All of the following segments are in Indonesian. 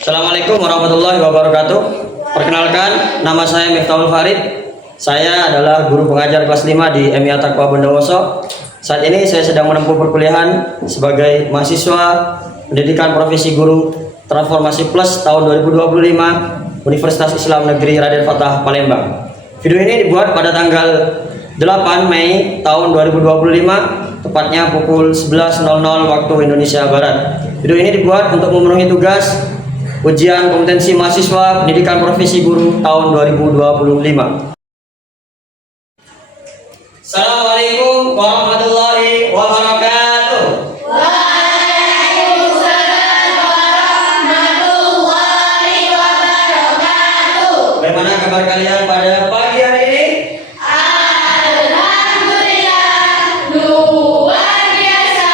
Assalamualaikum warahmatullahi wabarakatuh. Perkenalkan, nama saya Miftahul Farid. Saya adalah guru pengajar kelas 5 di MI Taqwa Bondowoso. Saat ini saya sedang menempuh perkuliahan sebagai mahasiswa pendidikan profesi guru Transformasi Plus tahun 2025 Universitas Islam Negeri Raden Fatah Palembang. Video ini dibuat pada tanggal 8 Mei tahun 2025, tepatnya pukul 11.00 waktu Indonesia Barat. Video ini dibuat untuk memenuhi tugas ujian kompetensi mahasiswa pendidikan profesi guru tahun 2025. Assalamualaikum warahmatullahi wabarakatuh. Waalaikumsalam warahmatullahi wabarakatuh. Bagaimana kabar kalian pada pagi hari ini? Alhamdulillah, luar biasa,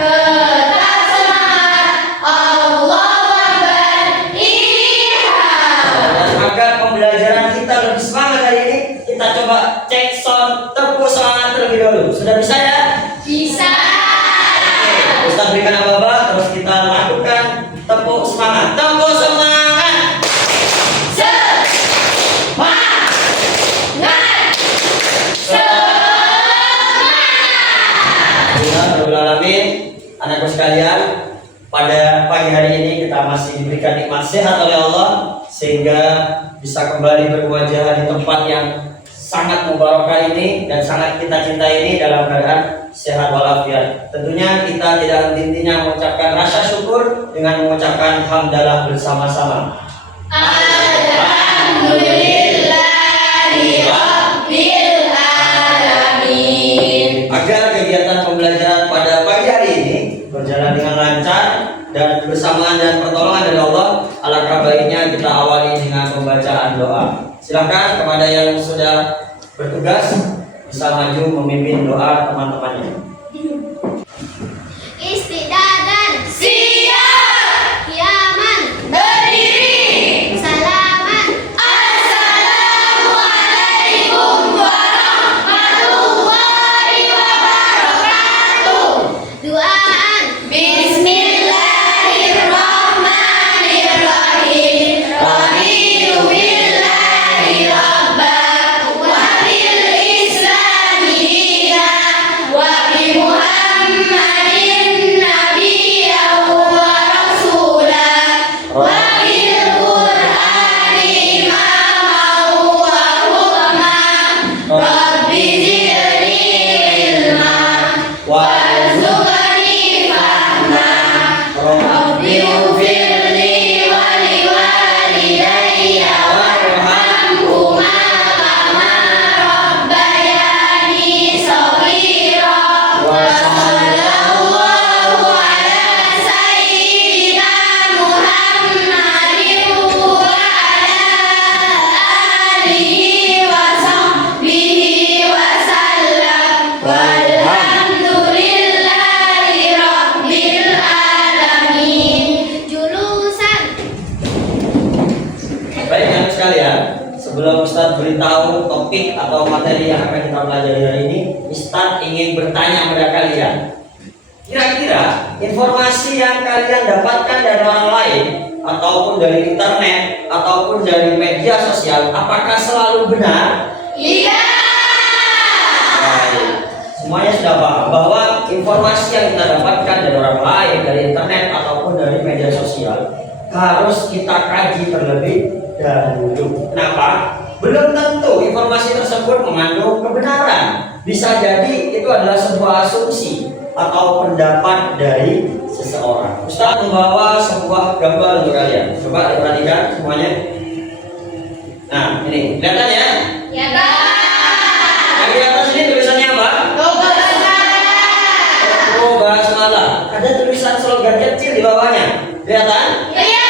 tetap semangat, Allahu Akbar, ihya. Dan agar pembelajaran kita lebih semangat hari ini, kita coba cek sound tepuk semangat terlebih dahulu. Sudah bisa ya? Bisa. Ustaz berikan apa-apa, terus kita lakukan tepuk semangat. Tepuk semangat. Semangat. Alhamdulillah, anakku sekalian, pada pagi hari ini kita masih diberikan nikmat sehat oleh Allah sehingga bisa kembali berwajah di tempat yang sangat mubarakah ini dan sangat kita cintai ini dalam keadaan sehat walafiat. Tentunya kita tidak henti-hentinya mengucapkan rasa syukur dengan mengucapkan hamdalah bersama-sama. Alhamdulillahi Rabbil Alamin. Agar kegiatan pembelajaran pada pagi hari ini berjalan dengan lancar dan bersamaan dan pertolongan dari Allah, alangkah baiknya kita awali dengan pembacaan doa. Silakan kepada yang sudah bertugas bisa maju memimpin doa teman-temannya. Istidadan siap, qiyaman berdiri, salaman. Assalamualaikum warahmatullahi wabarakatuh. Duaan Bismillahirrahmanirrahim. Raditu billahi rabban wa bil islami dinan wa bi Muhammadin nabiyyan wa rasulan wa bil Qur'ani imaman wa hukman. Rabbi zidni ilman warzuqni fahman. Rabbi ighfirli wa liwalidayya warhamhuma kama rabbayani shaghira. Wa sallallahu ala sayyidina Muhammadin wa ala alihi wa sahbihi wa sallam. Walhamdulillahi rabbil alamin. Julusan Baik anak sekalian, sebelum Ustadz beritahu topik atau materi yang akan kita pelajari hari ini, Ustadz ingin bertanya kepada kalian. Kira-kira informasi yang kalian dapatkan dari orang lain ataupun dari internet ataupun dari media sosial, apakah selalu benar? iya. Baik. Semuanya sudah paham bahwa informasi yang kita dapatkan dari orang lain, dari internet ataupun dari media sosial harus kita kaji terlebih dahulu. Kenapa? Belum tentu informasi tersebut mengandung kebenaran. Bisa jadi itu adalah sebuah asumsi atau pendapat dari seseorang. Ustaz membawa sebuah gambar untuk kalian. Coba diperhatikan semuanya. Nah, ini kelihatan ya? Ya Kak. Yang di atas ini tulisannya apa? Oh, basmalah. Ada tulisan slogan kecil di bawahnya. Kelihatan? Iya.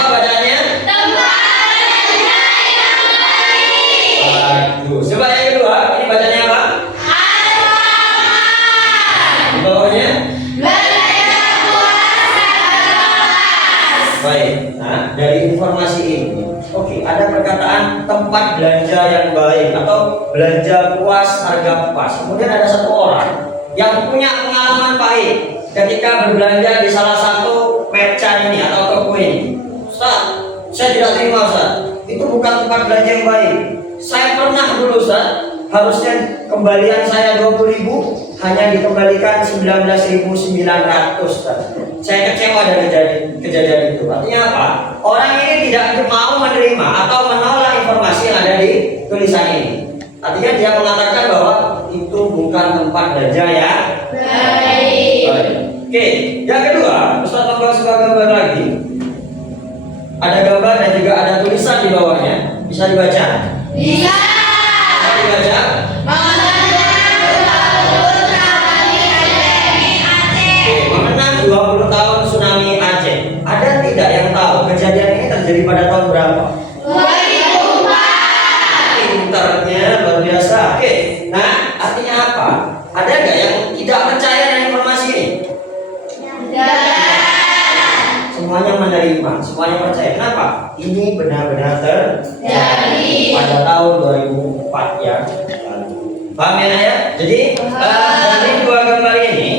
Apa bacaannya? Bagus. Coba yang kedua, ini bacanya apa? Di bawahnya? Baik. Nah, dari informasi ini, oke, ada perkataan tempat belanja yang baik atau belanja puas harga pas. Kemudian ada satu orang yang punya pengalaman pahit ketika berbelanja di salah satu merchant ini atau tidak terima Ustaz. Itu bukan tempat belanja yang baik. Saya pernah dulu Ustaz, harusnya kembalian saya 20.000 hanya dikembalikan 19.900 Ustaz. Saya kecewa dari kejadian itu. Artinya apa? Orang ini tidak mau menerima atau menolak informasi yang ada di tulisan ini. Artinya dia mengatakan bahwa itu bukan tempat belanja ya. Baik. Oke, yang kedua, Ustaz membawa sebuah gambar lagi. Ada gambar dan juga ada tulisan di bawahnya. Bisa dibaca? Bisa. Bisa dibaca? Mengenang 20 tahun tsunami Aceh. Ada tidak yang tahu kejadian ini terjadi pada tahun berapa? 2004. Pinternya luar biasa. Oke, nah artinya apa? Ada nggak yang tidak percaya dengan informasi ini? Semuanya menerima, semuanya percaya. Kenapa? Ini benar-benar terjadi pada tahun 2004 ya. Paham ya Nak ya? Jadi dari dua gambar ini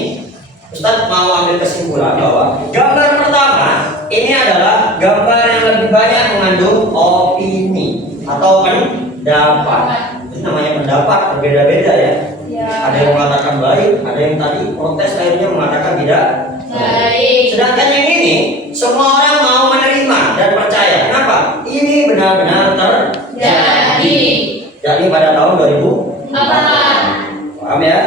Ustadz mau ambil kesimpulan bahwa gambar pertama ini adalah gambar yang lebih banyak mengandung opini atau pendapat. Itu namanya pendapat, berbeda-beda ya. Ada yang mengatakan baik, ada yang tadi protes akhirnya mengatakan tidak baik. Sedangkan yang ini semua orang mau menerima dan percaya. Kenapa? Ini benar-benar terjadi. Jadi pada tahun 2004. Paham ya?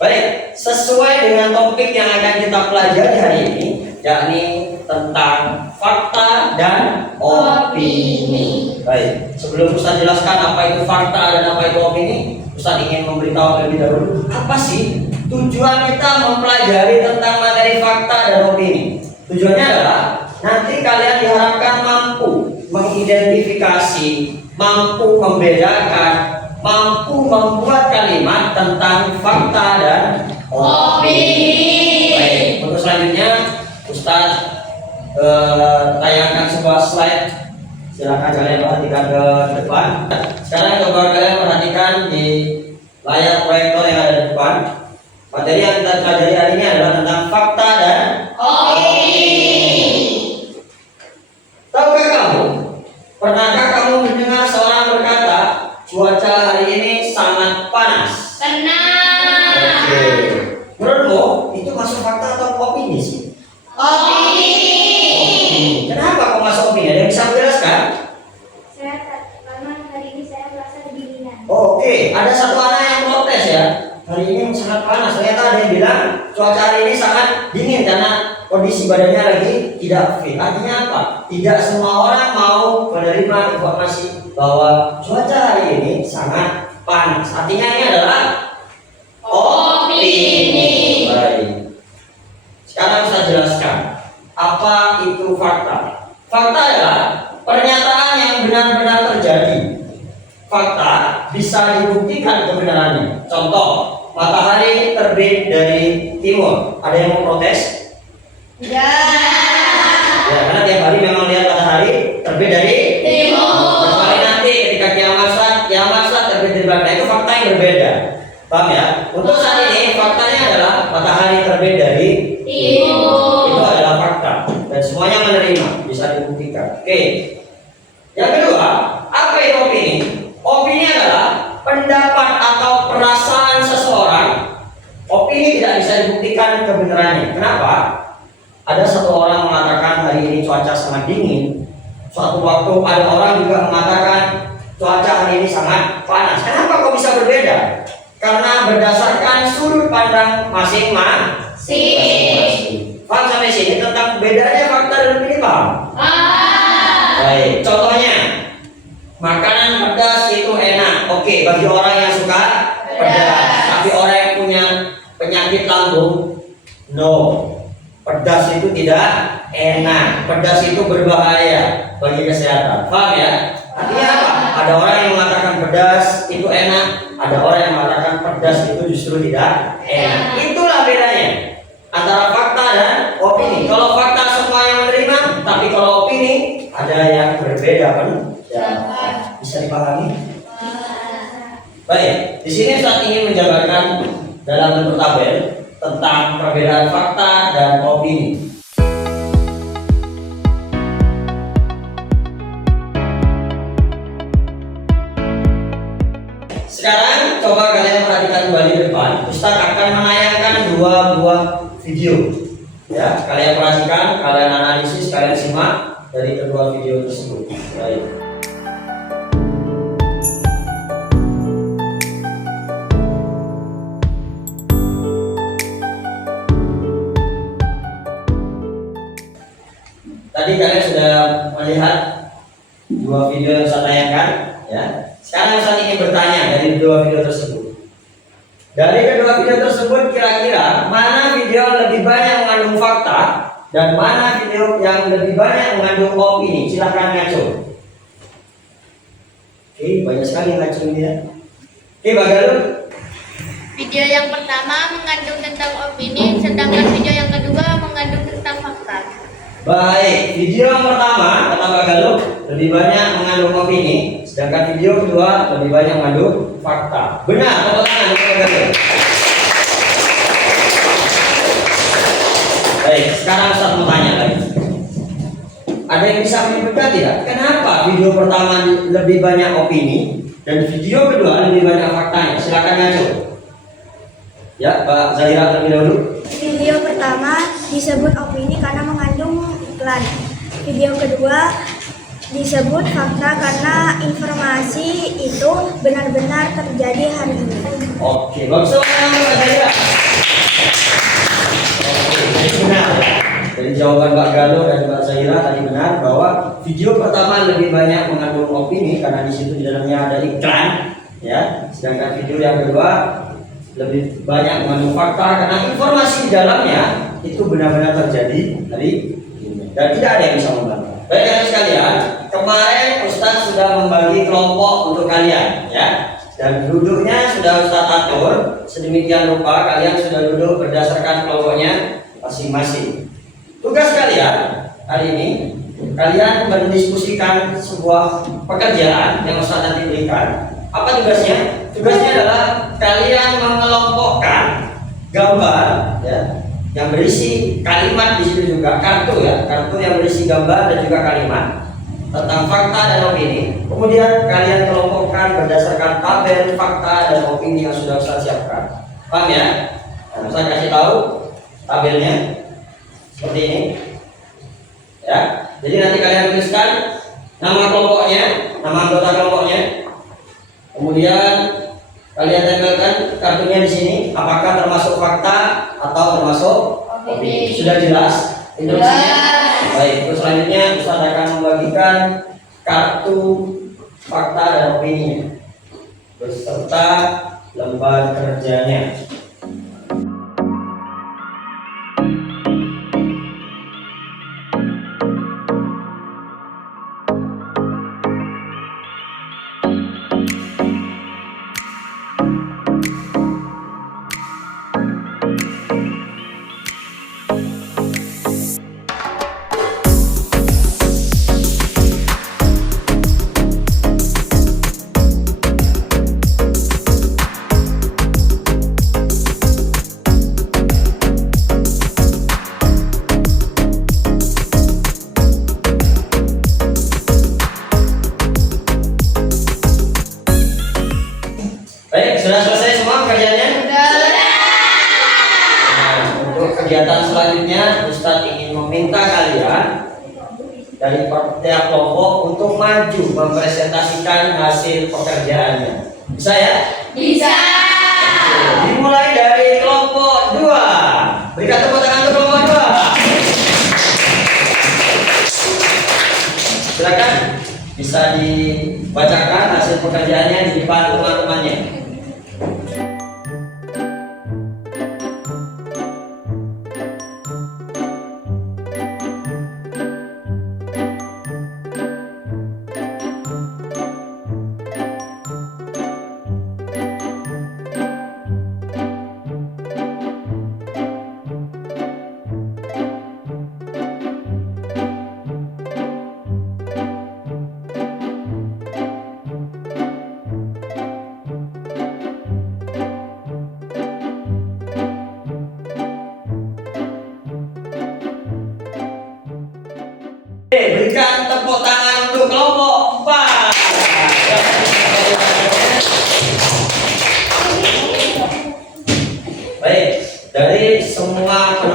Baik, sesuai dengan topik yang akan kita pelajari hari ini, yakni tentang fakta dan opini. Baik, sebelum Ustaz jelaskan apa itu fakta dan apa itu opini, Ustaz ingin memberitahu terlebih dahulu apa sih tujuan kita mempelajari tentang materi fakta dan opini. Tujuannya adalah nanti kalian diharapkan mampu mengidentifikasi, mampu membedakan, mampu membuat kalimat tentang fakta dan opini. Baik, untuk selanjutnya Ustaz tayangkan sebuah slide. Silakan kalian perhatikan ke depan. Sekarang coba kalian perhatikan di layar proyektor yang ada di depan. Materi yang kita pelajari hari ini adalah tentang fakta dan opini. Tahukah kamu? Pernahkah kamu mendengar seorang berkata, cuaca hari ini sangat panas? Pernah. Oke. Menurutmu itu masuk fakta atau opini sih? Opini. Kenapa kok masuk opini? Ada yang bisa menjelaskan? Karena hari ini saya merasa kedinginan. Oke, ada satu anak yang protes ya. Hari ini sangat panas. Ternyata ada yang bilang cuaca hari ini sangat dingin karena kondisi badannya lagi tidak fit. Artinya apa? Tidak semua orang mau menerima informasi bahwa cuaca hari ini sangat panas. Artinya ini adalah opini. Baik. Sekarang saya jelaskan apa itu fakta. Fakta adalah pernyataan yang benar-benar terjadi. Fakta bisa dibuktikan kebenarannya. Contoh, matahari terbit dari timur. Ada yang mau protes? Tidak. Ya, karena tiap hari memang lihat matahari terbit dari Timur. kecuali nanti ketika kiamat terbit dari barat. Nah, itu fakta yang berbeda. Paham ya? Untuk saat ini faktanya adalah matahari terbit dari Timur. Itu adalah fakta dan semuanya menerima, bisa dibuktikan. Oke. Yang kedua, apa itu opini? Opini adalah pendapat atau perasaan seseorang. Opini tidak bisa dibuktikan kebenarannya. Kenapa? Ada satu orang mengatakan hari ini cuaca sangat dingin. Suatu waktu ada orang juga mengatakan cuaca hari ini sangat panas. Kenapa kok bisa berbeda? Karena berdasarkan sudut pandang masing-masing. Paham sampai sini tentang bedanya fakta dan opini, paham? Baik, contohnya makanan pedas itu enak. Oke, bagi orang yang suka pedas. Tapi orang yang punya penyakit lambung, no. Pedas itu tidak enak. Pedas itu berbahaya bagi kesehatan. Paham ya? Artinya apa? Ada orang yang mengatakan pedas itu enak, ada orang yang mengatakan pedas itu justru tidak enak. Itulah bedanya antara fakta dan opini. Kalau fakta semua yang menerima, tapi kalau opini ada yang berbeda pendapat. Bisa dipahami? Baik, di sini Ustaz ingin menjabarkan dalam bentuk tabel tentang perbedaan fakta dan opini. kembali ke depan, Ustaz akan menayangkan 2 buah video. Ya, kalian perhatikan, kalian analisis, kalian simak dari kedua video tersebut. Baik. Tadi kalian sudah melihat 2 video yang saya tayangkan, ya. Sekarang saya ingin bertanya dari 2 video tersebut. Dari kedua video tersebut, kira-kira mana video yang lebih banyak mengandung fakta dan mana video yang lebih banyak mengandung opini? Silahkan ngaco. Oke, banyak sekali yang ngaco ini ya. Oke, Bagalu. Video yang pertama mengandung tentang opini, sedangkan video yang kedua mengandung tentang fakta. Baik, video yang pertama kata Bagalu lebih banyak mengandung opini, sedangkan video kedua lebih banyak mengandung fakta. Benar, tepuk tangan untuk Bagalu. Baik, sekarang saya mau tanya lagi. Ada yang bisa menyebutkan tidak? Kenapa video pertama lebih banyak opini dan video kedua lebih banyak faktanya? Silakan ngaco. Ya, Pak Zahira terlebih dahulu. Video pertama disebut opini karena mengandung iklan. Video kedua disebut fakta karena informasi itu benar-benar terjadi hari ini. Oke, bagus banget Pak Zahira. Oke, benar. Dari jawaban Mbak Galo dan Mbak Zahira tadi benar bahwa video pertama lebih banyak mengandung opini karena di situ di dalamnya ada iklan, ya. Sedangkan video yang kedua lebih banyak mengandung fakta karena informasi di dalamnya itu benar-benar terjadi hari ini dan tidak ada yang bisa membantah. Baik kalian sekalian, kemarin Ustadz sudah membagi kelompok untuk kalian, ya, dan duduknya sudah Ustadz atur sedemikian rupa kalian sudah duduk berdasarkan kelompoknya masing-masing. Tugas kalian hari ini, kalian mendiskusikan sebuah pekerjaan yang Ustadz nanti berikan. Apa tugasnya? Tugasnya adalah kalian mengelompokkan gambar, ya, yang berisi kalimat di situ juga kartu, ya, kartu yang berisi gambar dan juga kalimat tentang fakta dan opini. Kemudian kalian kelompokkan berdasarkan tabel fakta dan opini yang sudah saya siapkan. Paham ya? Nah, saya kasih tahu tabelnya seperti ini, ya. Jadi nanti kalian tuliskan nama kelompoknya, nama anggota kelompoknya. Kemudian kalian tempelkan kartunya di sini, apakah termasuk fakta atau termasuk opini. Sudah jelas instruksinya? Baik, terus selanjutnya Ustaz akan membagikan kartu fakta dan opininya beserta lembar kerjanya. Baik, sudah selesai semua pekerjaannya? Nah, untuk kegiatan selanjutnya, Ustadz ingin meminta kalian dari tiap kelompok untuk maju mempresentasikan hasil pekerjaannya. Bisa ya? Bisa. Oke, dimulai dari kelompok 2. Berikan tepuk tangan untuk kelompok 2. Silakan, bisa dibacakan hasil pekerjaannya di depan teman-temannya. Berikan tepuk tangan untuk kelompok 4.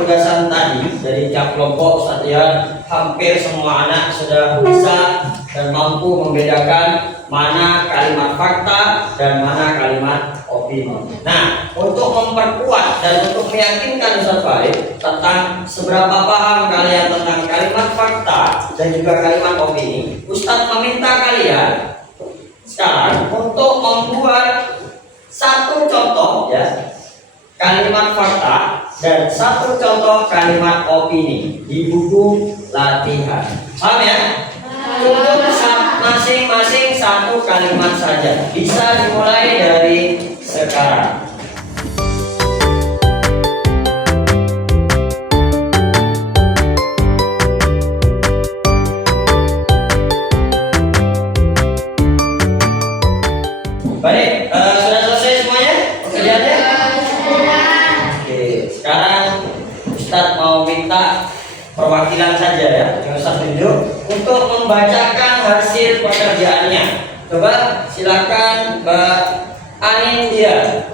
penugasan tadi dari tiap kelompok Ustadz Rian, hampir semua anak sudah bisa dan mampu membedakan mana kalimat fakta dan mana kalimat opini. Nah, untuk memperkuat dan untuk meyakinkan Ustadz Farid tentang seberapa paham kalian tentang kalimat fakta dan juga kalimat opini, Ustadz meminta kalian sekarang untuk membuat satu contoh ya kalimat fakta dan satu contoh kalimat opini di buku latihan. Paham ya? Cukup masing-masing satu kalimat saja. Bisa dimulai dari sekarang. Baik, sudah selesai semuanya pekerjaannya? Oke, sekarang Ustadz mau minta perwakilan saja ya, yang Ustadz tunjuk untuk membacakan hasil pekerjaannya. Coba silakan Mbak Anindya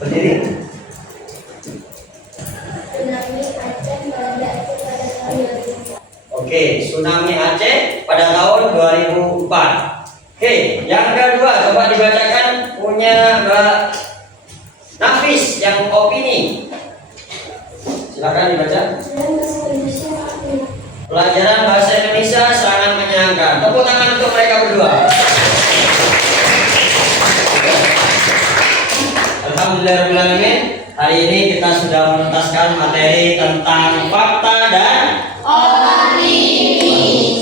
berdiri. Oke, tsunami Aceh pada tahun 2004. Oke, yang kedua coba dibacakan punya Mbak Nafis yang opini. Silakan dibaca. Pelajaran bahasa Indonesia sangat menyenangkan. Tepuk tangan untuk mereka berdua. Alhamdulillahirrahmanirrahim. Hari ini kita sudah menuntaskan materi tentang fakta dan opini.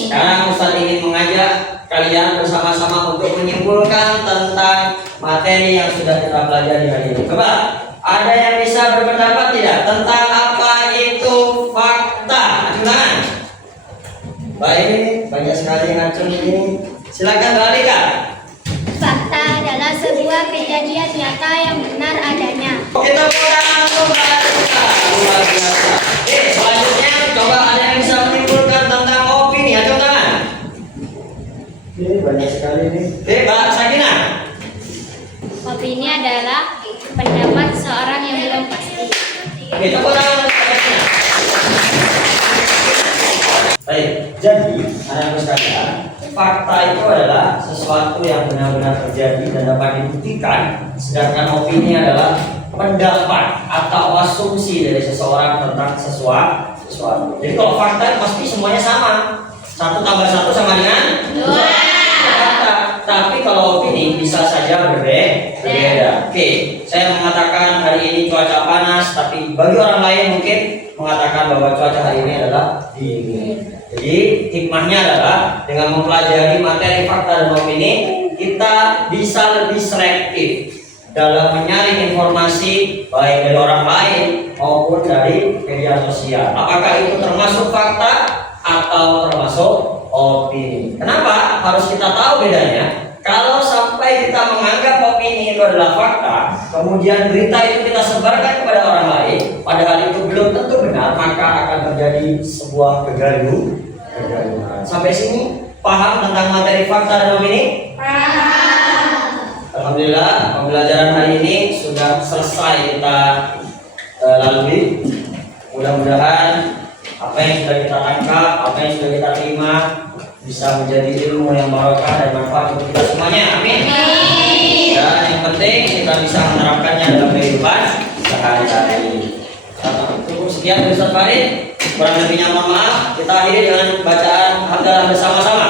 Sekarang Ustadz ingin mengajak kalian bersama-sama untuk menyimpulkan tentang materi yang sudah kita pelajari hari ini. Coba, ada yang bisa berpendapat tidak tentang apa itu fakta? Ajukan. Baik, banyak sekali yang ngacung ini. Silakan Mbak Alika. Fakta adalah sebuah kejadian nyata yang benar adanya. Kita pulang untuk Mbak Alika. Luar biasa. Selanjutnya coba ada yang bisa menyimpulkan tentang opini. Acung tangan. Ini banyak sekali nih. Mbak Sakina. Opini adalah pendapat seorang yang belum pasti. Oke, tepuk tangan untuk Mbak Sakina. Baik, jadi anak-anak sekalian, fakta itu adalah sesuatu yang benar-benar terjadi dan dapat dibuktikan, sedangkan opini adalah pendapat atau asumsi dari seseorang tentang sesuatu. Jadi kalau fakta pasti semuanya sama. 1 tambah 1 sama dengan 2. Tapi kalau opini bisa saja berbeda. Oke, saya mengatakan hari ini cuaca panas, tapi bagi orang lain mungkin mengatakan bahwa cuaca hari ini adalah dingin. Jadi hikmahnya adalah dengan mempelajari materi fakta dan opini, kita bisa lebih selektif dalam menyaring informasi baik dari orang lain maupun dari media sosial. Apakah itu termasuk fakta atau termasuk opini? Kenapa harus kita tahu bedanya? Kalau sampai kita menganggap opini itu adalah fakta, kemudian berita itu kita sebarkan kepada orang lain, padahal itu belum tentu benar, maka akan terjadi sebuah kegaduhan. Sampai sini paham tentang materi fakta dan opini? Alhamdulillah, pembelajaran hari ini sudah selesai kita lalui. Mudah-mudahan apa yang sudah kita tangkap, apa yang sudah kita terima bisa menjadi ilmu yang barokah dan manfaat untuk kita semuanya. Amin. Dan yang penting kita bisa menerapkannya dalam kehidupan sehari-hari. Cukup sekian dari Ustadz Farid. Kurang lebihnya mohon maaf. Kita akhiri dengan bacaan hamdalah bersama-sama.